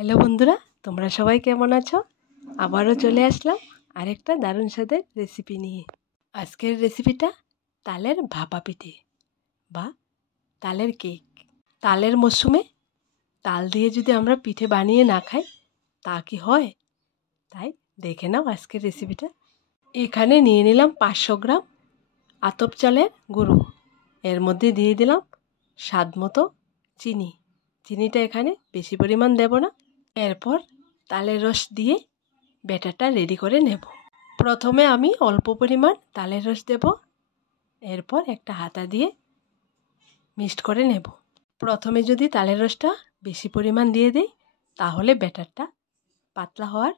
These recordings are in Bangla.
হ্যালো বন্ধুরা, তোমরা সবাই কেমন আছো? আবারও চলে আসলাম আরেকটা দারুণ স্বাদের রেসিপি নিয়ে। আজকের রেসিপিটা তালের ভাপা পিঠে বা তালের কেক। তালের মরশুমে তাল দিয়ে যদি আমরা পিঠে বানিয়ে না খাই তা কি হয়? তাই দেখে নাও আজকের রেসিপিটা। এখানে নিয়ে নিলাম 500 গ্রাম আতপ চালের গুঁড়ো। এর মধ্যে দিয়ে দিলাম স্বাদ মতো চিনি। চিনিটা এখানে বেশি পরিমাণ দেব না। এরপর তালের রস দিয়ে ব্যাটারটা রেডি করে নেব। প্রথমে আমি অল্প পরিমাণ তালের রস দেব, এরপর একটা হাতা দিয়ে মিক্সড করে নেব। প্রথমে যদি তালের রসটা বেশি পরিমাণ দিয়ে দিই তাহলে ব্যাটারটা পাতলা হওয়ার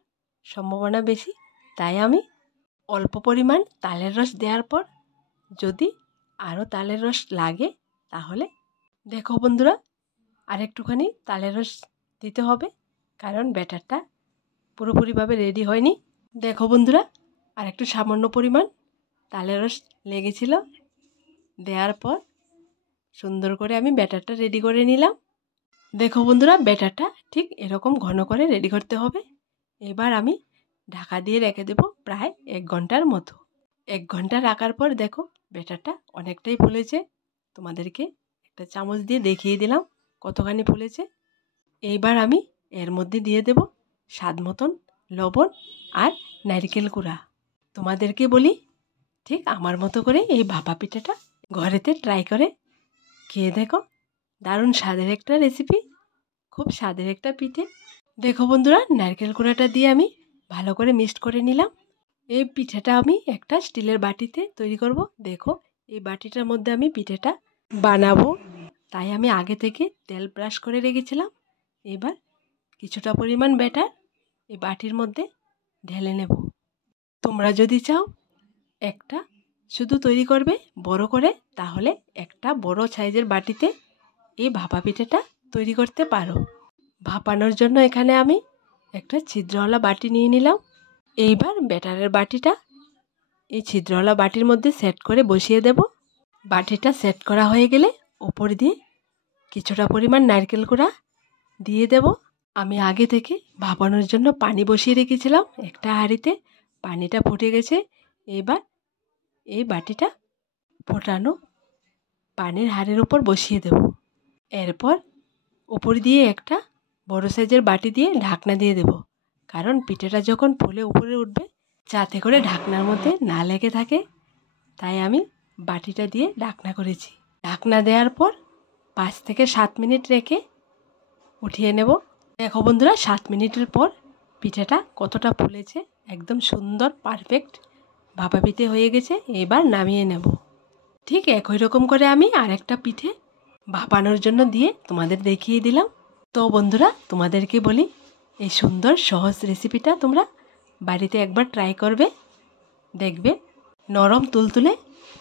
সম্ভাবনা বেশি, তাই আমি অল্প পরিমাণ তালের রস দেওয়ার পর যদি আরও তালের রস লাগে তাহলে দেখো বন্ধুরা, আরেকটুখানি তালের রস দিতে হবে, কারণ ব্যাটারটা পুরোপুরিভাবে রেডি হয়নি। দেখো বন্ধুরা, আর একটু সামান্য পরিমাণ তালের রস লেগেছিল। দেওয়ার পর সুন্দর করে আমি ব্যাটারটা রেডি করে নিলাম। দেখো বন্ধুরা, ব্যাটারটা ঠিক এরকম ঘন করে রেডি করতে হবে। এবার আমি ঢাকা দিয়ে রেখে দেব প্রায় 1 ঘন্টার মতো। 1 ঘন্টা রাখার পর দেখো ব্যাটারটা অনেকটাই ফুলেছে। তোমাদেরকে একটা চামচ দিয়ে দেখিয়ে দিলাম কতখানি ফুলেছে। এইবার আমি এর মধ্যে দিয়ে দেব স্বাদ মতন লবণ আর নারকেল কুড়া। তোমাদেরকে বলি, ঠিক আমার মতো করে এই ভাপা পিঠাটা ঘরেতে ট্রাই করে খেয়ে দেখো। দারুণ স্বাদের একটা রেসিপি, খুব স্বাদের একটা পিঠে। দেখো বন্ধুরা, নারকেল কুড়াটা দিয়ে আমি ভালো করে মিক্সড করে নিলাম। এই পিঠাটা আমি একটা স্টিলের বাটিতে তৈরি করব। দেখো এই বাটিটার মধ্যে আমি পিঠাটা বানাবো, তাই আমি আগে থেকে তেল ব্রাশ করে রেখেছিলাম। এবার কিছুটা পরিমাণ ব্যাটার এই বাটির মধ্যে ঢেলে নেব। তোমরা যদি চাও একটা শুধু তৈরি করবে বড় করে, তাহলে একটা বড় সাইজের বাটিতে এই ভাপা পিঠাটা তৈরি করতে পারো। ভাপানোর জন্য এখানে আমি একটা ছিদ্রওয়ালা বাটি নিয়ে নিলাম। এইবার ব্যাটারের বাটিটা এই ছিদ্রওয়ালা বাটির মধ্যে সেট করে বসিয়ে দেব। বাটিটা সেট করা হয়ে গেলে উপর দিয়ে কিছুটা পরিমাণ নারকেল কুড়া দিয়ে দেব। আমি আগে থেকে ভাপানোর জন্য পানি বসিয়ে রেখেছিলাম একটা হাঁড়িতে। পানিটা ফুটে গেছে। এবার এই বাটিটা ফোটানো পানির হাঁড়ির উপর বসিয়ে দেব। এরপর উপর দিয়ে একটা বড় সাইজের বাটি দিয়ে ঢাকনা দিয়ে দেব, কারণ পিঠাটা যখন ফুলে উপরে উঠবে যাতে করে ঢাকনার মধ্যে না লেগে থাকে, তাই আমি বাটিটা দিয়ে ঢাকনা করেছি। ঢাকনা দেওয়ার পর 5 থেকে 7 মিনিট রেখে উঠিয়ে নেব। দেখো বন্ধুরা, 7 মিনিটের পর পিঠাটা কতটা ফুলেছে, একদম সুন্দর পারফেক্ট ভাপা পিঠে হয়ে গেছে। এবার নামিয়ে নেব। ঠিক একই রকম করে আমি আরেকটা পিঠে ভাপানোর জন্য দিয়ে তোমাদের দেখিয়ে দিলাম। তো বন্ধুরা, তোমাদেরকে বলি, এই সুন্দর সহজ রেসিপিটা তোমরা বাড়িতে একবার ট্রাই করবে। দেখবে নরম তুলতুলে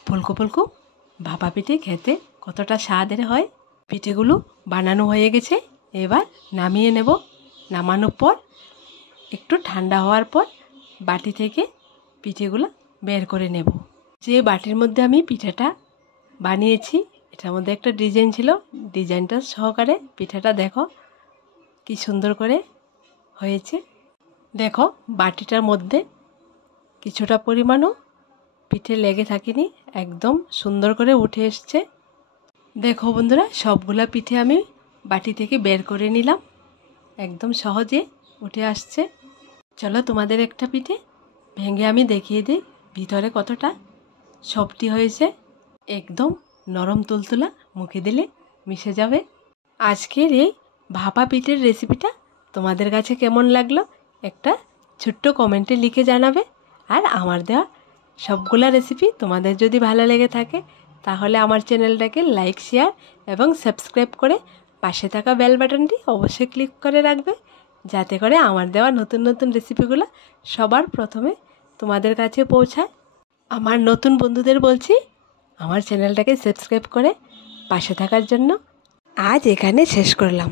ফুলকো ফুলকো ভাপা পিঠে খেতে কতটা স্বাদের হয়। পিঠেগুলো বানানো হয়ে গেছে, এবার নামিয়ে নেব। নামানোর পর একটু ঠান্ডা হওয়ার পর বাটি থেকে পিঠেগুলো বের করে নেব। যে বাটির মধ্যে আমি পিঠাটা বানিয়েছি এটার মধ্যে একটা ডিজাইন ছিল, ডিজাইনটা সহকারে পিঠাটা দেখো কি সুন্দর করে হয়েছে। দেখো বাটিটার মধ্যে কিছুটা পরিমাণও পিঠে লেগে থাকেনি, একদম সুন্দর করে উঠে এসছে। দেখো বন্ধুরা, সবগুলা পিঠে আমি বাটি থেকে বের করে নিলাম, একদম সহজে উঠে আসছে। চলো তোমাদের একটা পিঠে ভেঙে আমি দেখিয়ে দিই ভিতরে কতটা সফটি হয়েছে। একদম নরম তুলতুলা, মুখে দিলে মিশে যাবে। আজকের এই ভাপা পিঠের রেসিপিটা তোমাদের কাছে কেমন লাগলো একটা ছোট্ট কমেন্টে লিখে জানাবে। আর আমার দেওয়া সবগুলা রেসিপি তোমাদের যদি ভালো লেগে থাকে তাহলে আমার চ্যানেলটাকে লাইক, শেয়ার এবং সাবস্ক্রাইব করে পাশে থাকা বেল বাটনটি অবশ্যই ক্লিক করে রাখবে, যাতে করে আমার দেওয়া নতুন নতুন রেসিপিগুলো সবার প্রথমে তোমাদের কাছে পৌঁছায়। আমার নতুন বন্ধুদের বলছি, আমার চ্যানেলটাকে সাবস্ক্রাইব করে পাশে থাকার জন্য। আজ এখানে শেষ করলাম।